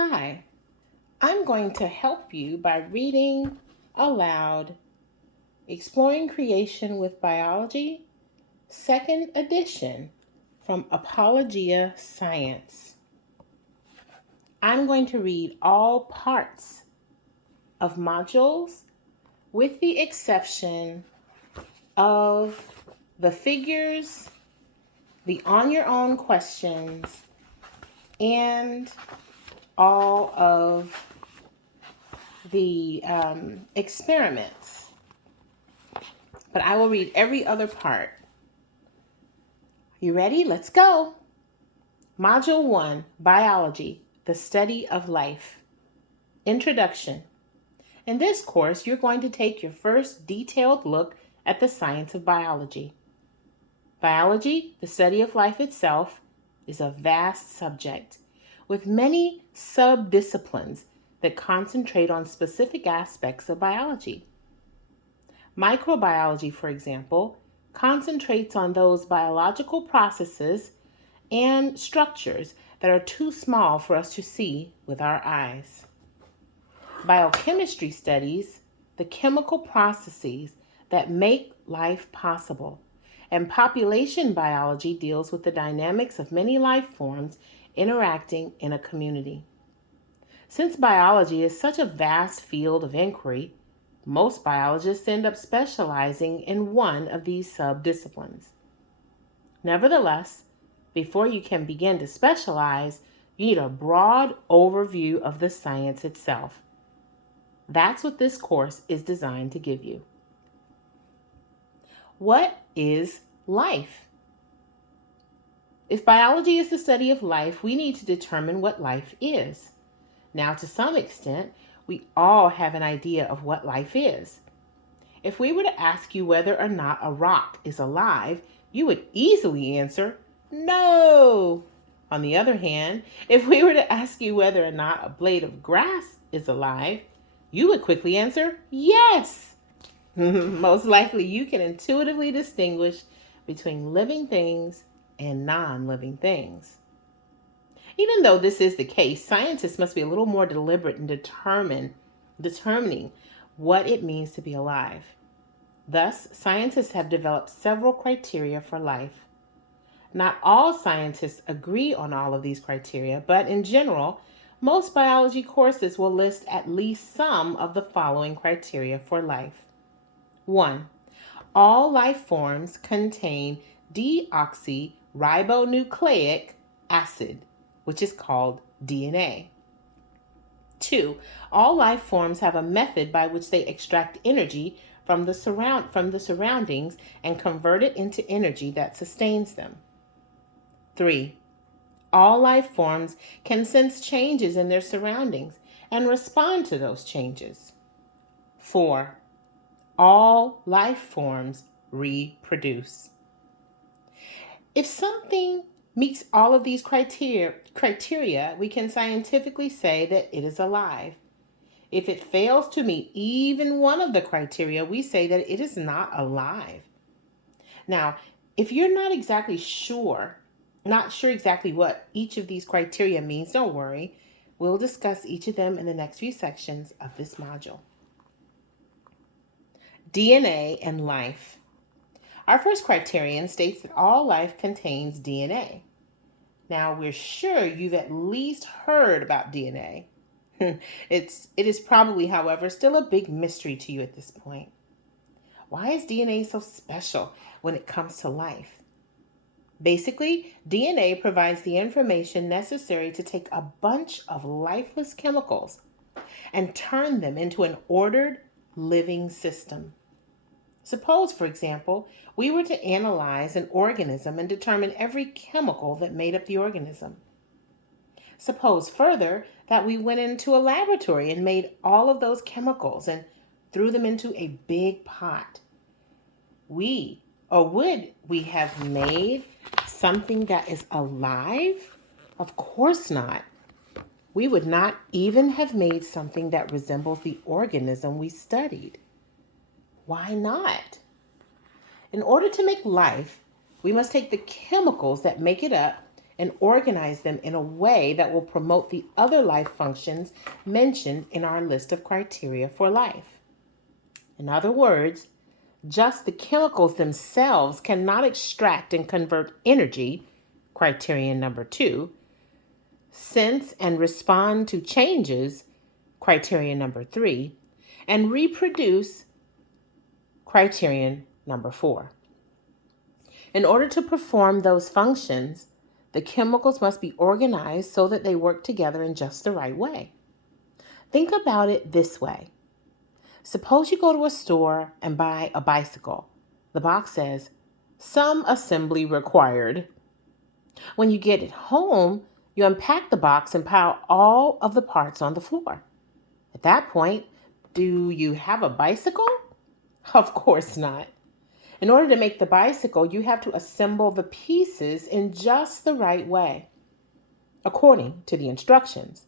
Hi, I'm going to help you by reading aloud Exploring Creation with Biology, second edition from Apologia Science. I'm going to read all parts of modules with the exception of the figures, the on your own questions, and all of the experiments. But I will read every other part. You ready? Let's go. Module 1, Biology, the Study of Life. Introduction. In this course, you're going to take your first detailed look at the science of biology. Biology, the study of life itself, is a vast subject with many sub-disciplines that concentrate on specific aspects of biology. Microbiology, for example, concentrates on those biological processes and structures that are too small for us to see with our eyes. Biochemistry studies the chemical processes that make life possible, and population biology deals with the dynamics of many life forms interacting in a community. Since biology is such a vast field of inquiry, most biologists end up specializing in one of these sub-disciplines. Nevertheless, before you can begin to specialize, you need a broad overview of the science itself. That's what this course is designed to give you. What is life? If biology is the study of life, we need to determine what life is. Now, to some extent, we all have an idea of what life is. If we were to ask you whether or not a rock is alive, you would easily answer, no. On the other hand, if we were to ask you whether or not a blade of grass is alive, you would quickly answer, yes. Most likely you can intuitively distinguish between living things and non-living things. Even though this is the case, scientists must be a little more deliberate in determining what it means to be alive. Thus, scientists have developed several criteria for life. Not all scientists agree on all of these criteria, but in general, most biology courses will list at least some of the following criteria for life. 1. All life forms contain deoxyribonucleic acid, which is called DNA. 2. All life forms have a method by which they extract energy from the surroundings and convert it into energy that sustains them. 3. All life forms can sense changes in their surroundings and respond to those changes. 4. All life forms reproduce. If something meets all of these criteria, we can scientifically say that it is alive. If it fails to meet even one of the criteria, we say that it is not alive. Now, if you're not sure exactly what each of these criteria means, don't worry. We'll discuss each of them in the next few sections of this module. DNA and life. Our first criterion states that all life contains DNA. Now, we're sure you've at least heard about DNA. It is probably, however, still a big mystery to you at this point. Why is DNA so special when it comes to life? Basically, DNA provides the information necessary to take a bunch of lifeless chemicals and turn them into an ordered, living system. Suppose, for example, we were to analyze an organism and determine every chemical that made up the organism. Suppose further that we went into a laboratory and made all of those chemicals and threw them into a big pot. Would we have made something that is alive? Of course not. We would not even have made something that resembles the organism we studied. Why not? In order to make life, we must take the chemicals that make it up and organize them in a way that will promote the other life functions mentioned in our list of criteria for life. In other words, just the chemicals themselves cannot extract and convert energy, criterion number 2, sense and respond to changes, criterion number 3, and reproduce, criterion number 4. In order to perform those functions, the chemicals must be organized so that they work together in just the right way. Think about it this way. Suppose you go to a store and buy a bicycle. The box says, "Some assembly required." When you get it home, you unpack the box and pile all of the parts on the floor. At that point, do you have a bicycle? Of course not. In order to make the bicycle, you have to assemble the pieces in just the right way, according to the instructions.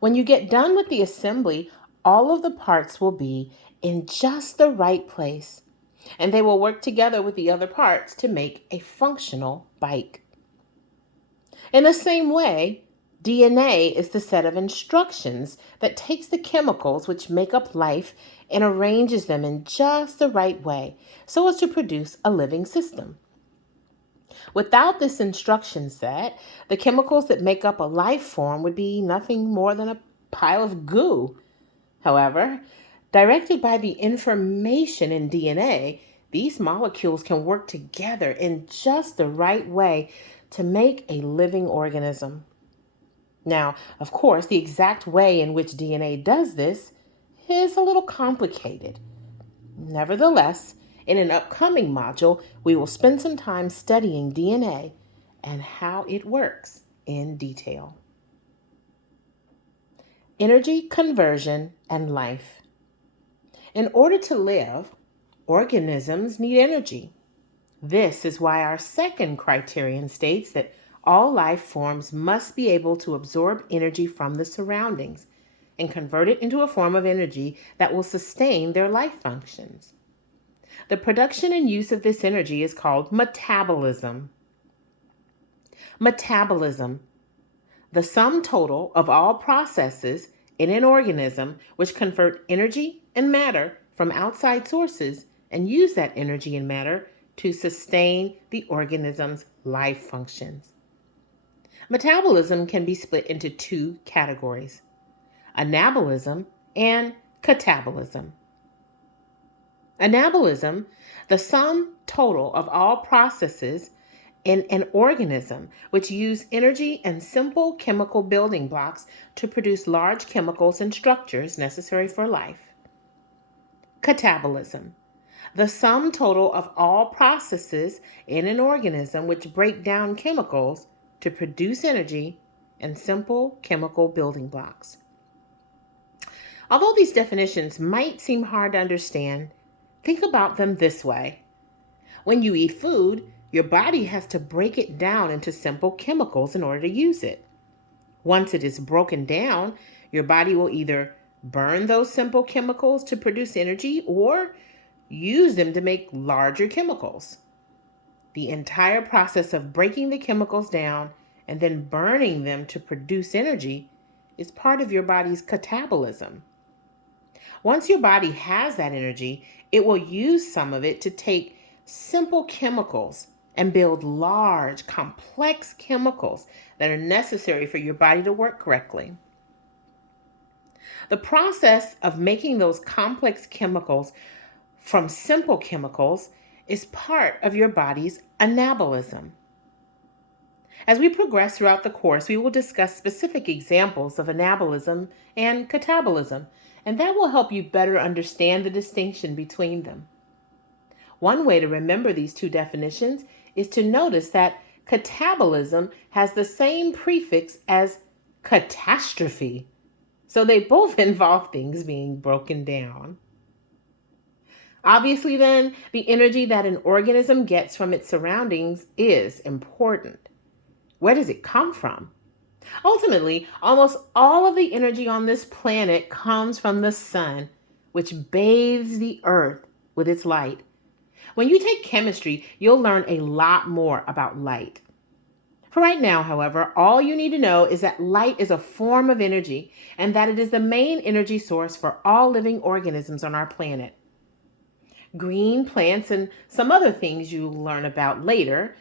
When you get done with the assembly, all of the parts will be in just the right place, and they will work together with the other parts to make a functional bike. In the same way, DNA is the set of instructions that takes the chemicals which make up life and arranges them in just the right way so as to produce a living system. Without this instruction set, the chemicals that make up a life form would be nothing more than a pile of goo. However, directed by the information in DNA, these molecules can work together in just the right way to make a living organism. Now, of course, the exact way in which DNA does this is a little complicated. Nevertheless, in an upcoming module, we will spend some time studying DNA and how it works in detail. Energy conversion and life. In order to live, organisms need energy. This is why our second criterion states that all life forms must be able to absorb energy from the surroundings and convert it into a form of energy that will sustain their life functions. The production and use of this energy is called metabolism. Metabolism, the sum total of all processes in an organism which convert energy and matter from outside sources and use that energy and matter to sustain the organism's life functions. Metabolism can be split into 2 categories: anabolism and catabolism. Anabolism, the sum total of all processes in an organism which use energy and simple chemical building blocks to produce large chemicals and structures necessary for life. Catabolism, the sum total of all processes in an organism which break down chemicals to produce energy and simple chemical building blocks. Although these definitions might seem hard to understand, think about them this way. When you eat food, your body has to break it down into simple chemicals in order to use it. Once it is broken down, your body will either burn those simple chemicals to produce energy or use them to make larger chemicals. The entire process of breaking the chemicals down and then burning them to produce energy is part of your body's catabolism. Once your body has that energy, it will use some of it to take simple chemicals and build large, complex chemicals that are necessary for your body to work correctly. The process of making those complex chemicals from simple chemicals is part of your body's anabolism. As we progress throughout the course, we will discuss specific examples of anabolism and catabolism, and that will help you better understand the distinction between them. One way to remember these 2 definitions is to notice that catabolism has the same prefix as catastrophe, so they both involve things being broken down. Obviously, then, the energy that an organism gets from its surroundings is important. Where does it come from? Ultimately, almost all of the energy on this planet comes from the sun, which bathes the earth with its light. When you take chemistry, you'll learn a lot more about light. For right now, however, all you need to know is that light is a form of energy and that it is the main energy source for all living organisms on our planet. Green plants and some other things you'll learn about later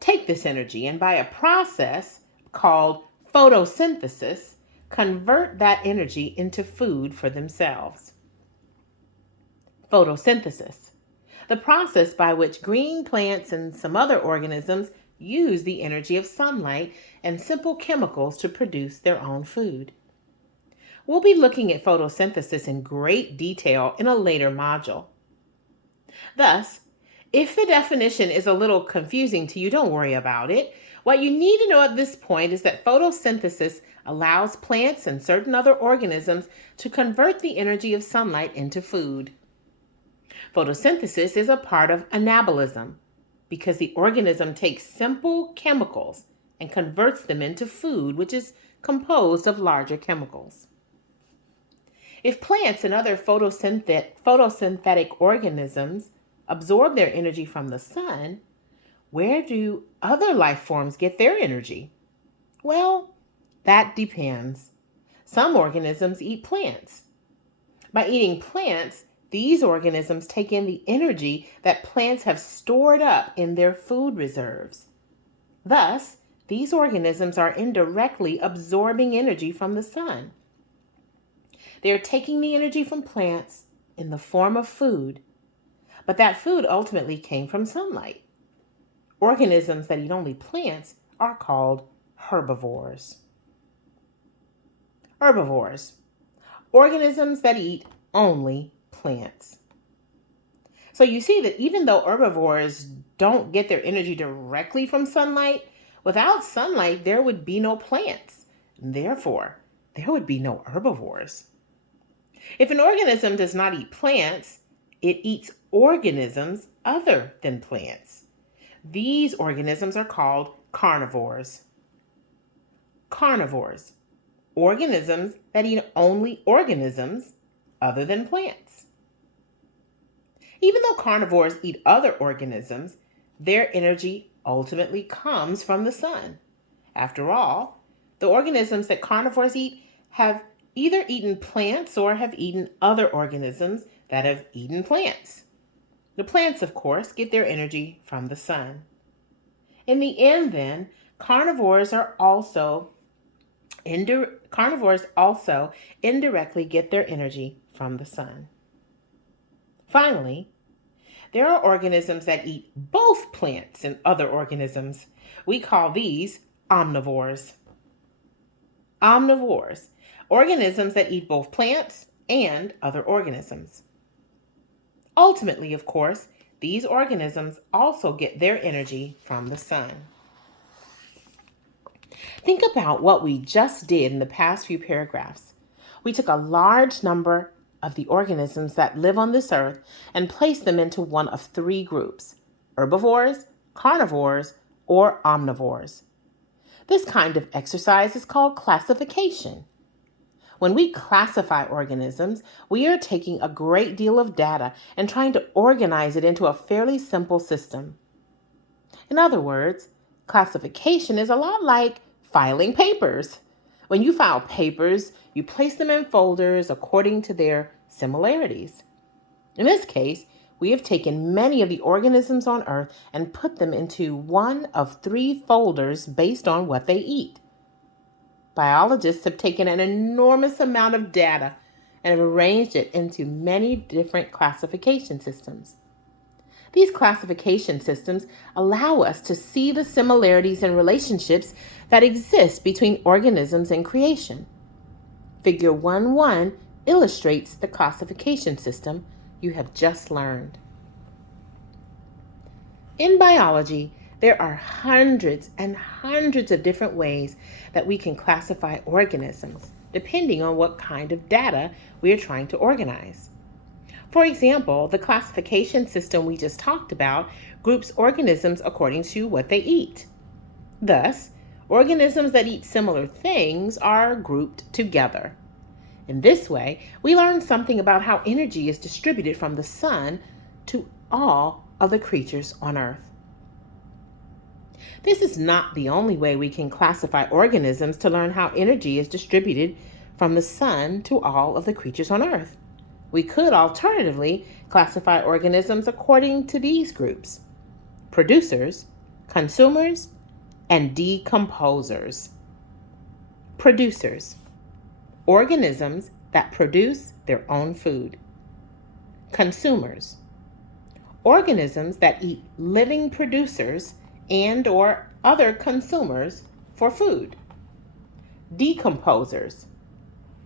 take this energy and by a process called photosynthesis, convert that energy into food for themselves. Photosynthesis, the process by which green plants and some other organisms use the energy of sunlight and simple chemicals to produce their own food. We'll be looking at photosynthesis in great detail in a later module. Thus, if the definition is a little confusing to you, don't worry about it. What you need to know at this point is that photosynthesis allows plants and certain other organisms to convert the energy of sunlight into food. Photosynthesis is a part of anabolism because the organism takes simple chemicals and converts them into food, which is composed of larger chemicals. If plants and other photosynthetic organisms absorb their energy from the sun, where do other life forms get their energy? Well, that depends. Some organisms eat plants. By eating plants, these organisms take in the energy that plants have stored up in their food reserves. Thus, these organisms are indirectly absorbing energy from the sun. They are taking the energy from plants in the form of food, but that food ultimately came from sunlight. Organisms that eat only plants are called herbivores. Herbivores, organisms that eat only plants. So you see that even though herbivores don't get their energy directly from sunlight, without sunlight there would be no plants. Therefore, there would be no herbivores. If an organism does not eat plants, it eats organisms other than plants. These organisms are called carnivores. Carnivores, organisms that eat only organisms other than plants. Even though carnivores eat other organisms, their energy ultimately comes from the sun. After all, the organisms that carnivores eat have either eaten plants or have eaten other organisms that have eaten plants. The plants, of course, get their energy from the sun. In the end, then, carnivores also indirectly get their energy from the sun. Finally, there are organisms that eat both plants and other organisms. We call these omnivores. Omnivores, organisms that eat both plants and other organisms. Ultimately, of course, these organisms also get their energy from the sun. Think about what we just did in the past few paragraphs. We took a large number of the organisms that live on this earth and placed them into one of three groups: herbivores, carnivores, or omnivores. This kind of exercise is called classification. When we classify organisms, we are taking a great deal of data and trying to organize it into a fairly simple system. In other words, classification is a lot like filing papers. When you file papers, you place them in folders according to their similarities. In this case, we have taken many of the organisms on Earth and put them into one of three folders based on what they eat. Biologists have taken an enormous amount of data and have arranged it into many different classification systems. These classification systems allow us to see the similarities and relationships that exist between organisms and creation. Figure 1.1 illustrates the classification system you have just learned. In biology, there are hundreds and hundreds of different ways that we can classify organisms, depending on what kind of data we are trying to organize. For example, the classification system we just talked about groups organisms according to what they eat. Thus, organisms that eat similar things are grouped together. In this way, we learn something about how energy is distributed from the sun to all of the creatures on Earth. This is not the only way we can classify organisms to learn how energy is distributed from the sun to all of the creatures on Earth. We could alternatively classify organisms according to these groups: producers, consumers, and decomposers. Producers: organisms that produce their own food. Consumers: organisms that eat living producers and or other consumers for food. Decomposers: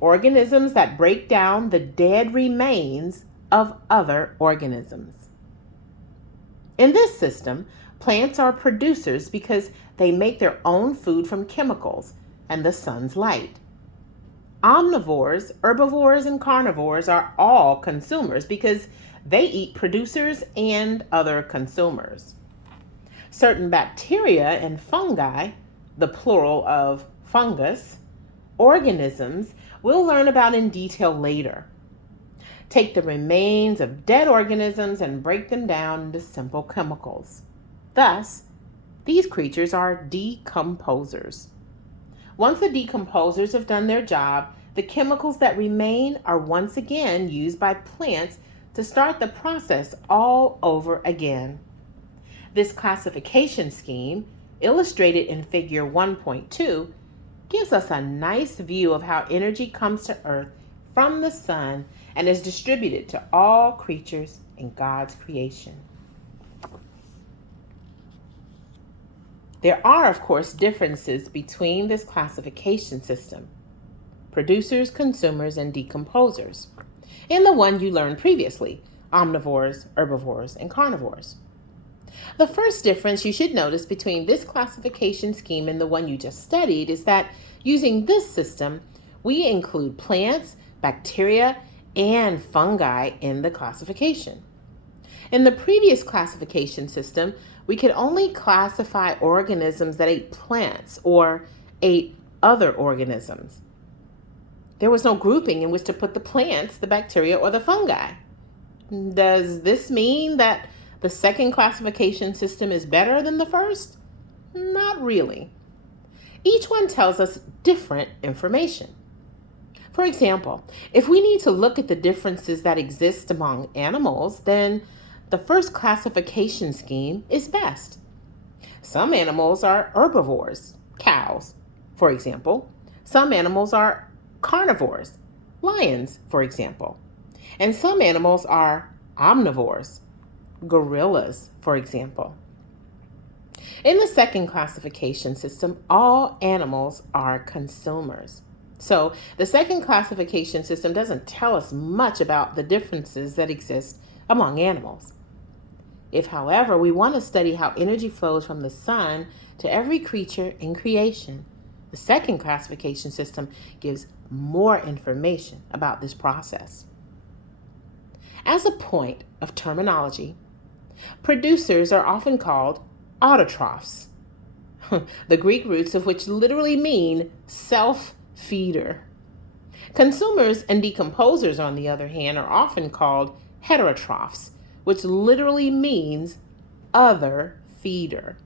organisms that break down the dead remains of other organisms. In this system, plants are producers because they make their own food from chemicals and the sun's light. Omnivores, herbivores, and carnivores are all consumers because they eat producers and other consumers. Certain bacteria and fungi, the plural of fungus, organisms we'll learn about in detail later, take the remains of dead organisms and break them down into simple chemicals. Thus, these creatures are decomposers. Once the decomposers have done their job, the chemicals that remain are once again used by plants to start the process all over again. This classification scheme, illustrated in Figure 1.2, gives us a nice view of how energy comes to Earth from the sun and is distributed to all creatures in God's creation. There are, of course, differences between this classification system, producers, consumers, and decomposers, and the one you learned previously, omnivores, herbivores, and carnivores. The first difference you should notice between this classification scheme and the one you just studied is that using this system, we include plants, bacteria, and fungi in the classification. In the previous classification system, we could only classify organisms that ate plants or ate other organisms. There was no grouping in which to put the plants, the bacteria, or the fungi. Does this mean that the second classification system is better than the first? Not really. Each one tells us different information. For example, if we need to look at the differences that exist among animals, then the first classification scheme is best. Some animals are herbivores, cows, for example. Some animals are carnivores, lions, for example. And some animals are omnivores, gorillas, for example. In the second classification system, all animals are consumers. So the second classification system doesn't tell us much about the differences that exist among animals. If, however, we want to study how energy flows from the sun to every creature in creation, the second classification system gives more information about this process. As a point of terminology, producers are often called autotrophs, the Greek roots of which literally mean self-feeder. Consumers and decomposers, on the other hand, are often called heterotrophs, which literally means other feeder.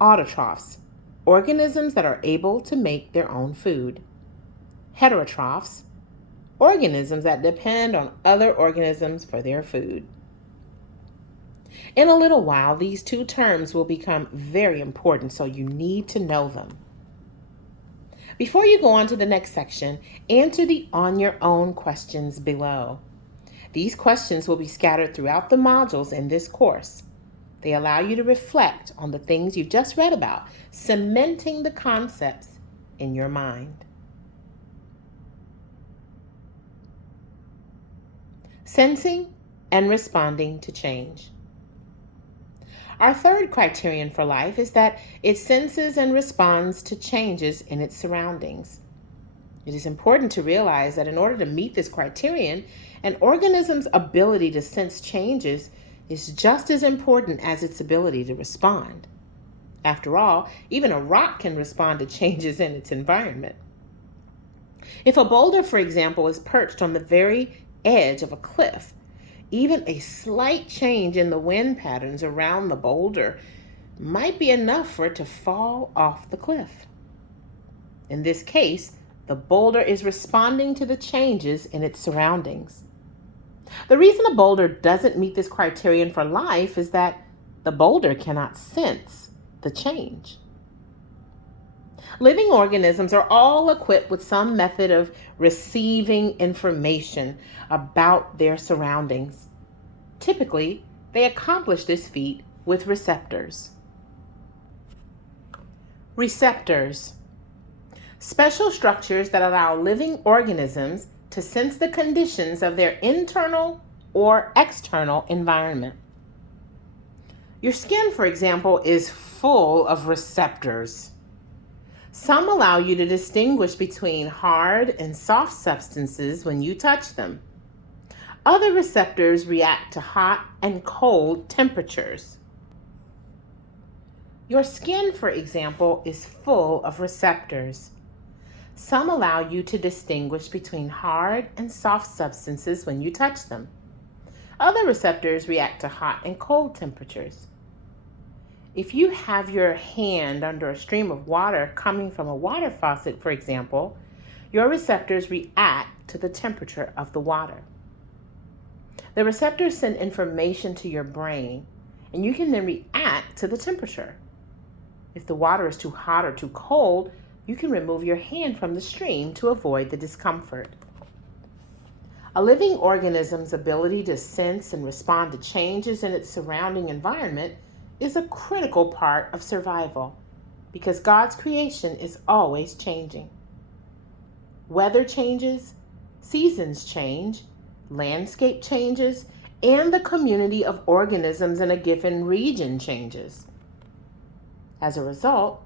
Autotrophs, organisms that are able to make their own food. Heterotrophs, organisms that depend on other organisms for their food. In a little while, these two terms will become very important, so you need to know them. Before you go on to the next section, answer the on your own questions below. These questions will be scattered throughout the modules in this course. They allow you to reflect on the things you've just read about, cementing the concepts in your mind. Sensing and responding to change. Our third criterion for life is that it senses and responds to changes in its surroundings. It is important to realize that in order to meet this criterion, an organism's ability to sense changes is just as important as its ability to respond. After all, even a rock can respond to changes in its environment. If a boulder, for example, is perched on the very edge of a cliff, even a slight change in the wind patterns around the boulder might be enough for it to fall off the cliff. In this case, the boulder is responding to the changes in its surroundings. The reason a boulder doesn't meet this criterion for life is that the boulder cannot sense the change. Living organisms are all equipped with some method of receiving information about their surroundings. Typically, they accomplish this feat with receptors. Receptors. Special structures that allow living organisms to sense the conditions of their internal or external environment. Your skin, for example, is full of receptors. Some allow you to distinguish between hard and soft substances when you touch them. Other receptors react to hot and cold temperatures. Your skin, for example, is full of receptors. Some allow you to distinguish between hard and soft substances when you touch them. Other receptors react to hot and cold temperatures. If you have your hand under a stream of water coming from a water faucet, for example, your receptors react to the temperature of the water. The receptors send information to your brain, and you can then react to the temperature. If the water is too hot or too cold, you can remove your hand from the stream to avoid the discomfort. A living organism's ability to sense and respond to changes in its surrounding environment is a critical part of survival because God's creation is always changing. Weather changes, seasons change, landscape changes, and the community of organisms in a given region changes. As a result,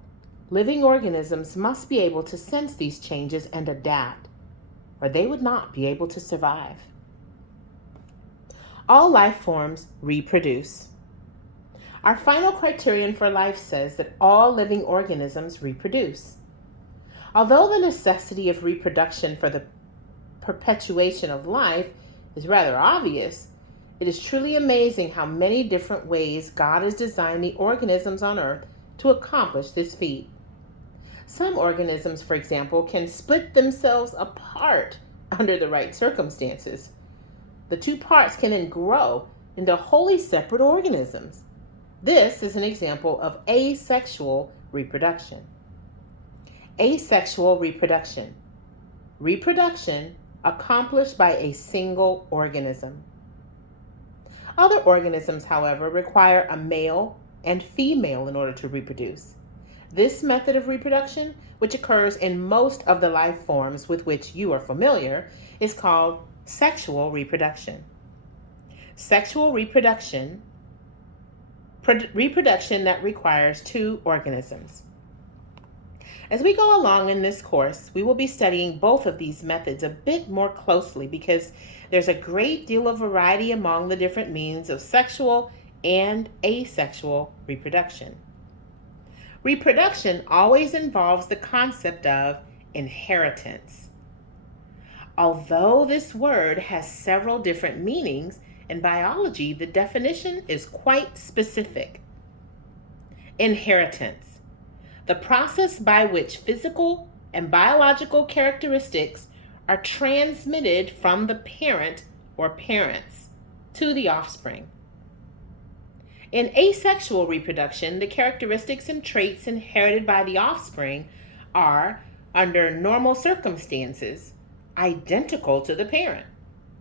living organisms must be able to sense these changes and adapt, or they would not be able to survive. All life forms reproduce. Our final criterion for life says that all living organisms reproduce. Although the necessity of reproduction for the perpetuation of life is rather obvious, it is truly amazing how many different ways God has designed the organisms on Earth to accomplish this feat. Some organisms, for example, can split themselves apart under the right circumstances. The two parts can then grow into wholly separate organisms. This is an example of asexual reproduction. Asexual reproduction. Reproduction accomplished by a single organism. Other organisms, however, require a male and female in order to reproduce. This method of reproduction, which occurs in most of the life forms with which you are familiar, is called sexual reproduction. Sexual reproduction that requires two organisms. As we go along in this course, we will be studying both of these methods a bit more closely because there's a great deal of variety among the different means of sexual and asexual reproduction. Reproduction always involves the concept of inheritance. Although this word has several different meanings, in biology, the definition is quite specific. Inheritance, the process by which physical and biological characteristics are transmitted from the parent or parents to the offspring. In asexual reproduction, the characteristics and traits inherited by the offspring are, under normal circumstances, identical to the parent.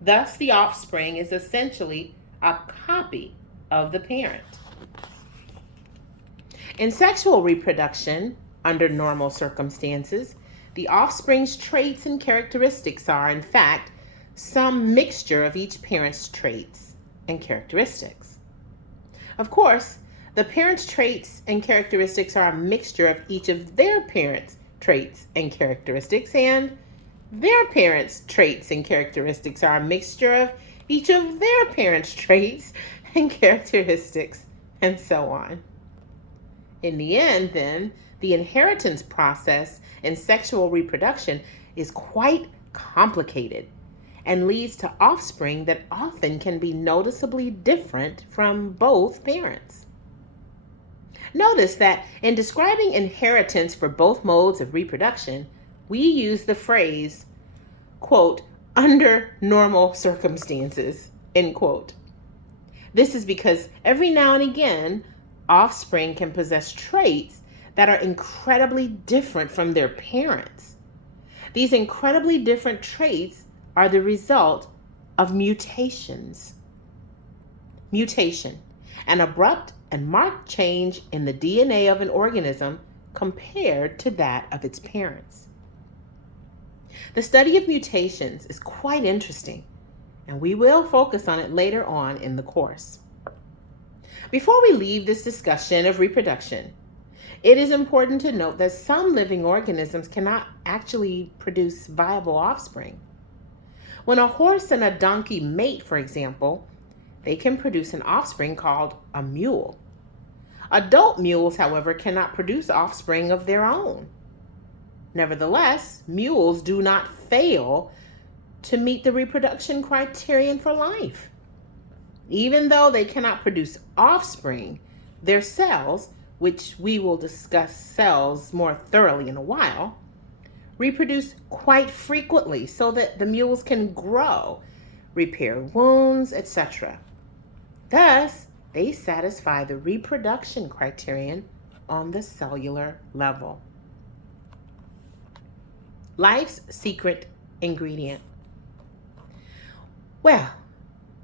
Thus, the offspring is essentially a copy of the parent. In sexual reproduction, under normal circumstances, the offspring's traits and characteristics are, in fact, some mixture of each parent's traits and characteristics. Of course, the parent's traits and characteristics are a mixture of each of their parents' traits and characteristics, and their parents' traits and characteristics are a mixture of each of their parents' traits and characteristics, and so on. In the end, then, the inheritance process in sexual reproduction is quite complicated and leads to offspring that often can be noticeably different from both parents. Notice that in describing inheritance for both modes of reproduction, we use the phrase, quote, under normal circumstances, end quote. This is because every now and again, offspring can possess traits that are incredibly different from their parents. These incredibly different traits are the result of mutations. Mutation, an abrupt and marked change in the DNA of an organism compared to that of its parents. The study of mutations is quite interesting, and we will focus on it later on in the course. Before we leave this discussion of reproduction, it is important to note that some living organisms cannot actually produce viable offspring. When a horse and a donkey mate, for example, they can produce an offspring called a mule. Adult mules, however, cannot produce offspring of their own. Nevertheless, mules do not fail to meet the reproduction criterion for life. Even though they cannot produce offspring, their cells, which we will discuss cells more thoroughly in a while, reproduce quite frequently so that the mules can grow, repair wounds, etc. Thus, they satisfy the reproduction criterion on the cellular level. Life's secret ingredient. Well,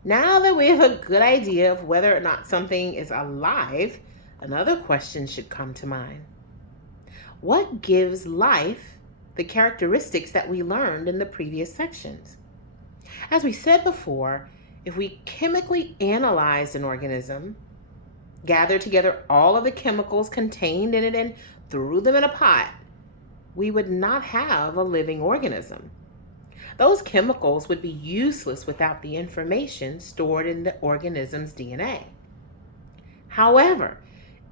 now that we have a good idea of whether or not something is alive, another question should come to mind. What gives life the characteristics that we learned in the previous sections? As we said before, if we chemically analyzed an organism, gathered together all of the chemicals contained in it and threw them in a pot, we would not have a living organism. Those chemicals would be useless without the information stored in the organism's DNA. However,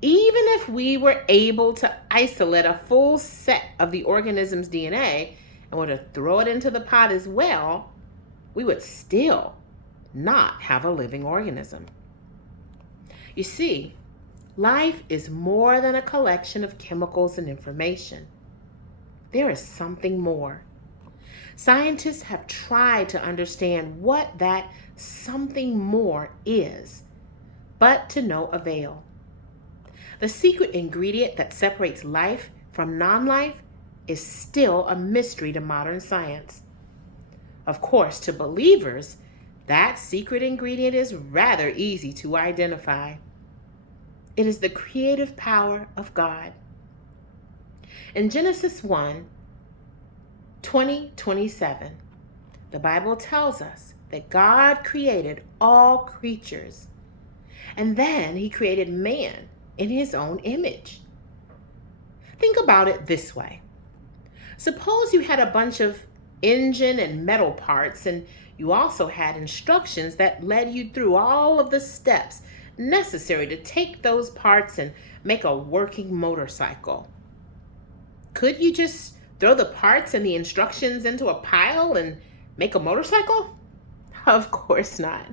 even if we were able to isolate a full set of the organism's DNA and were to throw it into the pot as well, we would still not have a living organism. You see, life is more than a collection of chemicals and information. There is something more. Scientists have tried to understand what that something more is, but to no avail. The secret ingredient that separates life from non-life is still a mystery to modern science. Of course, to believers, that secret ingredient is rather easy to identify. It is the creative power of God. In Genesis 1:20-27, the Bible tells us that God created all creatures, and then he created man in his own image. Think about it this way. Suppose you had a bunch of engine and metal parts, and you also had instructions that led you through all of the steps necessary to take those parts and make a working motorcycle. Could you just throw the parts and the instructions into a pile and make a motorcycle? Of course not.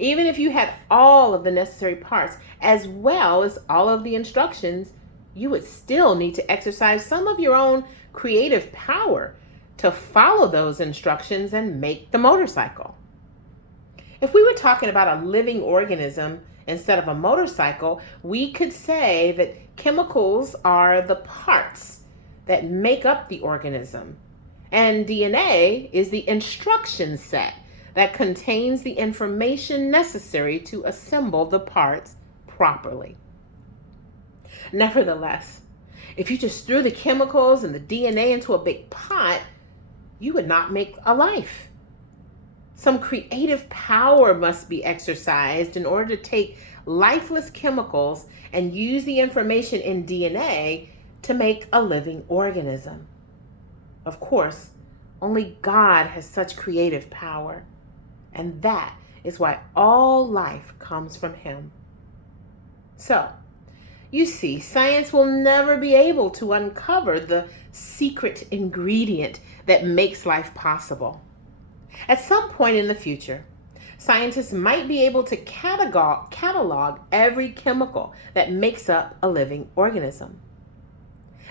Even if you had all of the necessary parts, as well as all of the instructions, you would still need to exercise some of your own creative power to follow those instructions and make the motorcycle. If we were talking about a living organism instead of a motorcycle, we could say that chemicals are the parts that make up the organism, and DNA is the instruction set that contains the information necessary to assemble the parts properly. Nevertheless, if you just threw the chemicals and the DNA into a big pot, you would not make a life. Some creative power must be exercised in order to take lifeless chemicals and use the information in DNA to make a living organism. Of course, only God has such creative power, and that is why all life comes from him. So, you see, science will never be able to uncover the secret ingredient that makes life possible. At some point in the future, Scientists might be able to catalog every chemical that makes up a living organism.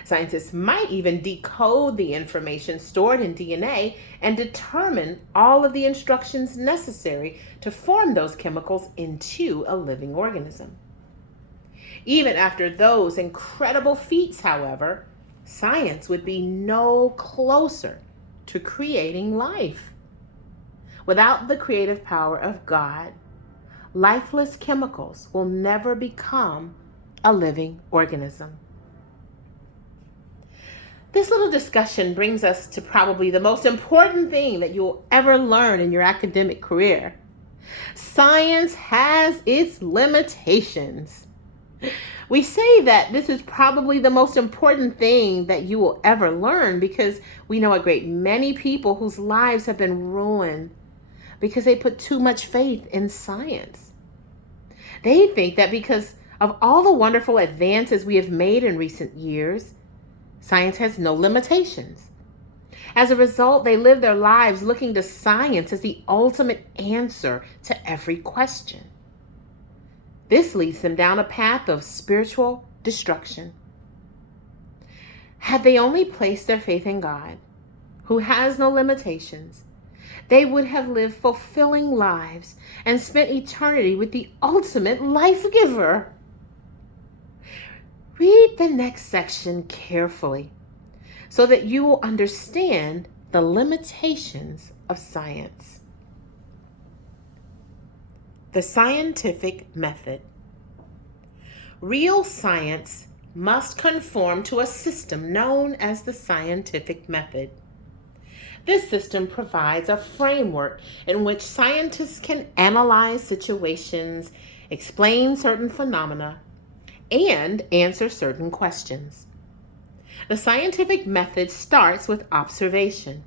Scientists might even decode the information stored in DNA and determine all of the instructions necessary to form those chemicals into a living organism. Even after those incredible feats, however, science would be no closer to creating life. Without the creative power of God, lifeless chemicals will never become a living organism. This little discussion brings us to probably the most important thing that you'll ever learn in your academic career. Science has its limitations. We say that this is probably the most important thing that you will ever learn because we know a great many people whose lives have been ruined because they put too much faith in science. They think that because of all the wonderful advances we have made in recent years, science has no limitations. As a result, they live their lives looking to science as the ultimate answer to every question. This leads them down a path of spiritual destruction. Had they only placed their faith in God, who has no limitations, they would have lived fulfilling lives and spent eternity with the ultimate life giver. Read the next section carefully so that you will understand the limitations of science. The scientific method. Real science must conform to a system known as the scientific method. This system provides a framework in which scientists can analyze situations, explain certain phenomena, and answer certain questions. The scientific method starts with observation.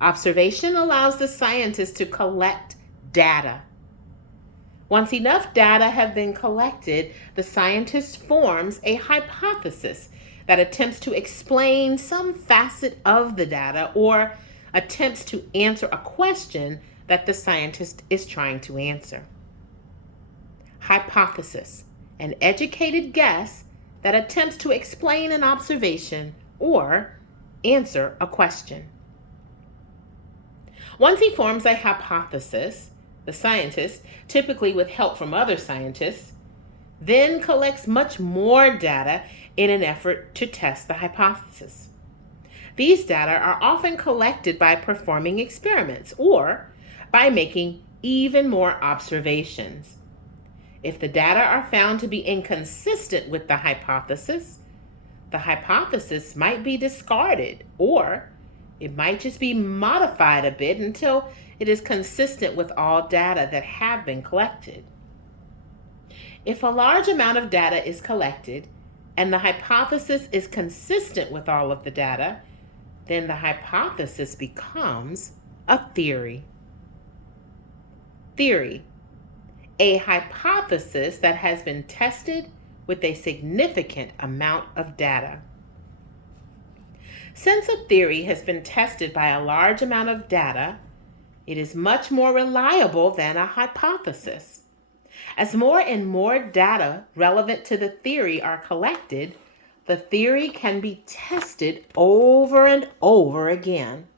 Observation allows the scientist to collect data. Once enough data have been collected, the scientist forms a hypothesis that attempts to explain some facet of the data or attempts to answer a question that the scientist is trying to answer. Hypothesis, an educated guess that attempts to explain an observation or answer a question. Once he forms a hypothesis, the scientist, typically with help from other scientists, then collects much more data in an effort to test the hypothesis. These data are often collected by performing experiments or by making even more observations. If the data are found to be inconsistent with the hypothesis might be discarded, or it might just be modified a bit until it is consistent with all data that have been collected. If a large amount of data is collected and the hypothesis is consistent with all of the data, then the hypothesis becomes a theory. Theory, a hypothesis that has been tested with a significant amount of data. Since a theory has been tested by a large amount of data, it is much more reliable than a hypothesis. As more and more data relevant to the theory are collected, the theory can be tested over and over again.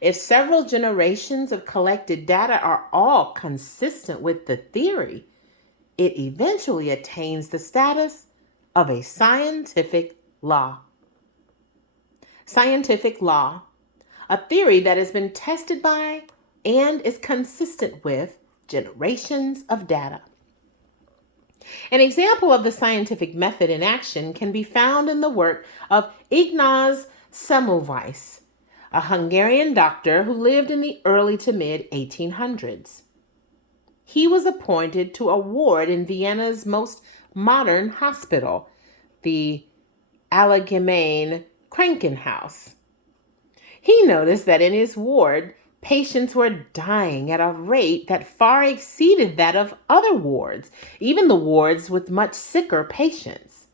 If several generations of collected data are all consistent with the theory, it eventually attains the status of a scientific law. Scientific law, a theory that has been tested by and is consistent with generations of data. An example of the scientific method in action can be found in the work of Ignaz Semmelweis, a Hungarian doctor who lived in the early to mid 1800s. He was appointed to a ward in Vienna's most modern hospital, the Allgemeine Krankenhaus. He noticed that in his ward, patients were dying at a rate that far exceeded that of other wards, even the wards with much sicker patients.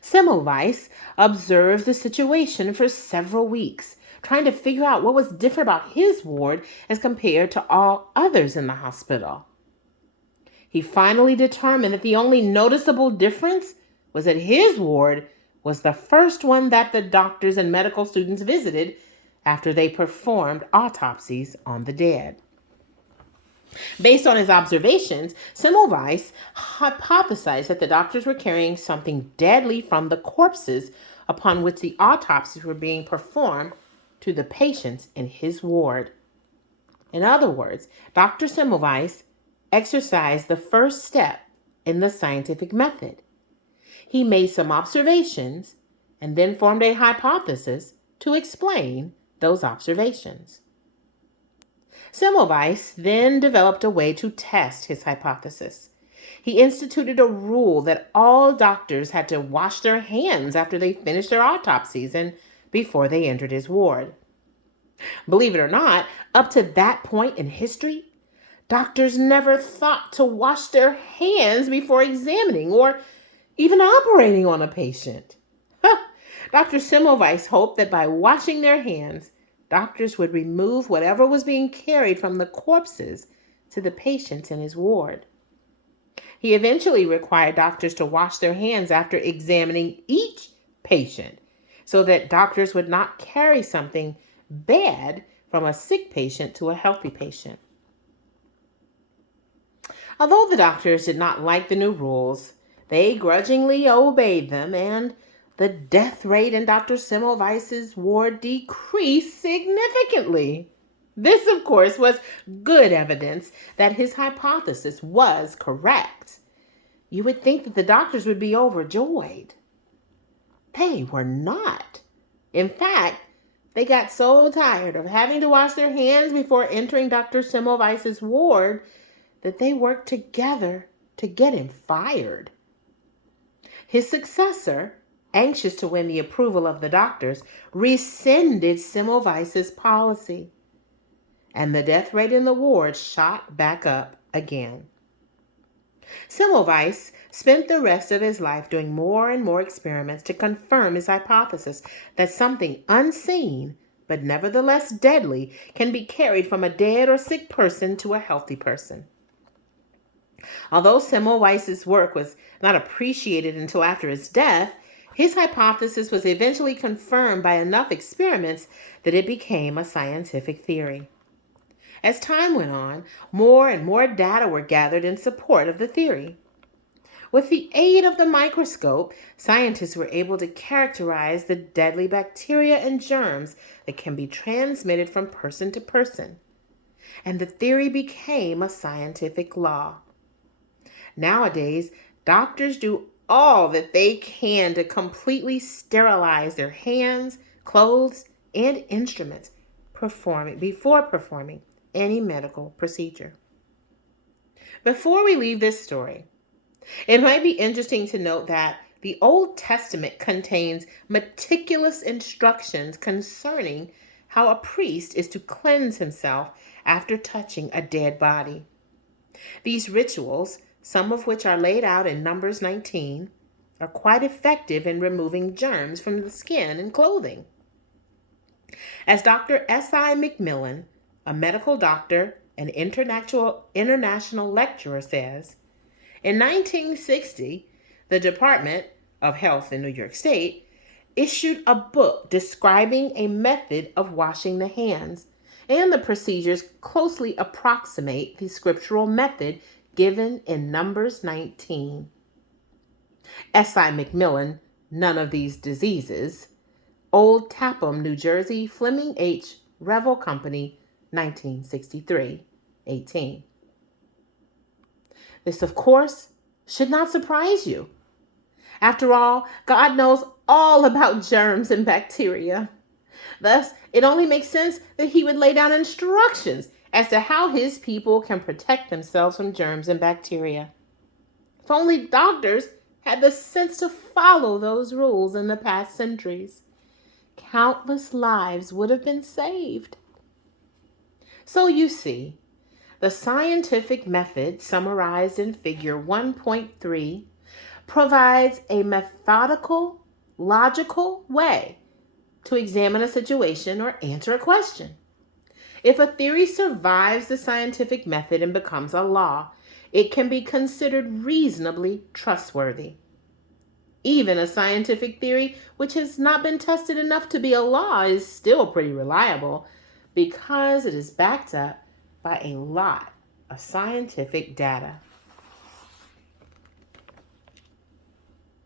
Semmelweis observed the situation for several weeks, trying to figure out what was different about his ward as compared to all others in the hospital. He finally determined that the only noticeable difference was that his ward was the first one that the doctors and medical students visited after they performed autopsies on the dead. Based on his observations, Semmelweis hypothesized that the doctors were carrying something deadly from the corpses upon which the autopsies were being performed to the patients in his ward. In other words, Dr. Semmelweis exercised the first step in the scientific method. He made some observations and then formed a hypothesis to explain those observations. Semmelweis then developed a way to test his hypothesis. He instituted a rule that all doctors had to wash their hands after they finished their autopsies and before they entered his ward. Believe it or not, up to that point in history, doctors never thought to wash their hands before examining or even operating on a patient. Dr. Semmelweis hoped that by washing their hands, doctors would remove whatever was being carried from the corpses to the patients in his ward. He eventually required doctors to wash their hands after examining each patient so that doctors would not carry something bad from a sick patient to a healthy patient. Although the doctors did not like the new rules, they grudgingly obeyed them, and the death rate in Dr. Semmelweis's ward decreased significantly. This, of course, was good evidence that his hypothesis was correct. You would think that the doctors would be overjoyed. They were not. In fact, they got so tired of having to wash their hands before entering Dr. Semmelweis's ward that they worked together to get him fired. His successor, anxious to win the approval of the doctors, rescinded Semmelweis's policy, and the death rate in the ward shot back up again. Semmelweis spent the rest of his life doing more and more experiments to confirm his hypothesis that something unseen, but nevertheless deadly, can be carried from a dead or sick person to a healthy person. Although Semmelweis's work was not appreciated until after his death, his hypothesis was eventually confirmed by enough experiments that it became a scientific theory. As time went on, more and more data were gathered in support of the theory. With the aid of the microscope, scientists were able to characterize the deadly bacteria and germs that can be transmitted from person to person, and the theory became a scientific law. Nowadays, doctors do all that they can to completely sterilize their hands, clothes, and instruments before performing any medical procedure. Before we leave this story, it might be interesting to note that the Old Testament contains meticulous instructions concerning how a priest is to cleanse himself after touching a dead body. These rituals, some of which are laid out in Numbers 19, are quite effective in removing germs from the skin and clothing. As Dr. S.I. McMillan, a medical doctor and international lecturer, says, in 1960, the Department of Health in New York State issued a book describing a method of washing the hands, and the procedures closely approximate the scriptural method given in Numbers 19. S.I. McMillan, None of These Diseases, Old Tapham, New Jersey, Fleming H. Revel Company, 1963, 18. This, of course, should not surprise you. After all, God knows all about germs and bacteria. Thus, it only makes sense that he would lay down instructions as to how his people can protect themselves from germs and bacteria. If only doctors had the sense to follow those rules in the past centuries, countless lives would have been saved. So you see, the scientific method summarized in Figure 1.3 provides a methodical, logical way to examine a situation or answer a question. If a theory survives the scientific method and becomes a law, it can be considered reasonably trustworthy. Even a scientific theory which has not been tested enough to be a law is still pretty reliable because it is backed up by a lot of scientific data.